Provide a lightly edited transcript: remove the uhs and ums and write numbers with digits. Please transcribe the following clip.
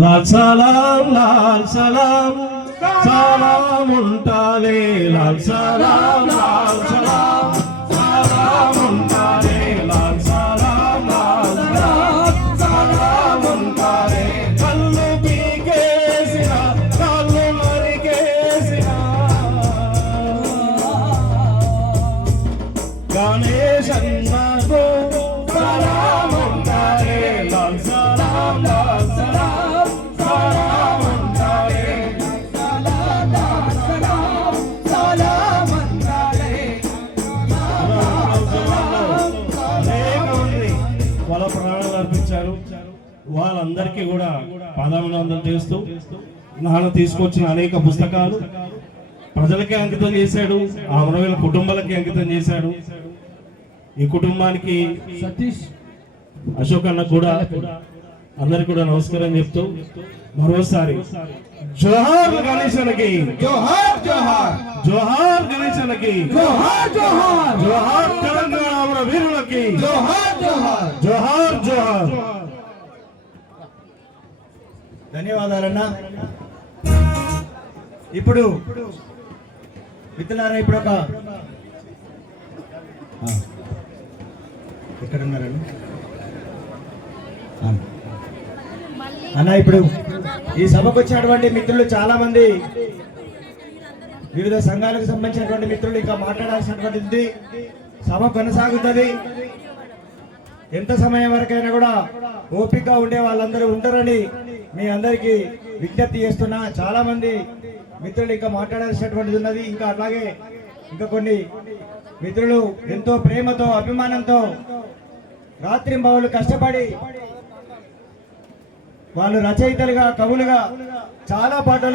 లాల్ సలాం సలాం ఉంటాలే లాల్ సలాం సలాం ఉంటాలే లాల్ సలాం సలాం ఉంటాలే కళ్ళు పీకేసిన కళ్ళు మరికేసిన గణేశన్నకు సలాం ఉంటాలే లాల్ సలాం వాళ్ళ ప్రాణాలు అర్పించారు. వాళ్ళందరికీ కూడా పాదాభివందనలు చేస్తూ నాన్న తీసుకొచ్చిన అనేక పుస్తకాలు ప్రజలకే అంకితం చేశాడు. ఆ 60,000 కుటుంబాలకి అంకితం చేశాడు. ఈ కుటుంబానికి సతీష్ అశోక్ అన్న కూడా అందరికి కూడా నమస్కారం చెప్తూ మరోసారి జోహార్ గణేశనకి, జోహార్ జోహార్, జోహార్ గణేశనకి, జోహార్ జోహార్, జోహార్ తెలంగాణ అమర వీరులకి, జోహార్ జోహార్, జోహార్ జోహార్. ధన్యవాదాలన్నా. ఇప్పుడు మిత్రులారా, ఇప్పుడు ఒక ఎక్కడున్నారండి అన్న? ఇప్పుడు ఈ సభకు వచ్చినటువంటి మిత్రులు చాలా మంది, వివిధ సంఘాలకు సంబంధించినటువంటి మిత్రులు ఇంకా మాట్లాడాల్సినటువంటిది. సభ కొనసాగుతుంది. ఎంత సమయం వరకైనా కూడా ఓపికగా ఉండే వాళ్ళందరూ ఉంటారని మీ అందరికీ విజ్ఞప్తి చేస్తున్నా. చాలా మంది మిత్రులు ఇంకా మాట్లాడాల్సినటువంటిది ఉన్నది. ఇంకా అలాగే ఇంకా కొన్ని మిత్రులు ఎంతో ప్రేమతో అభిమానంతో రాత్రింబవళ్ళు కష్టపడి వాళ్ళు రచయితలుగా, కవులుగా చాలా పాటలు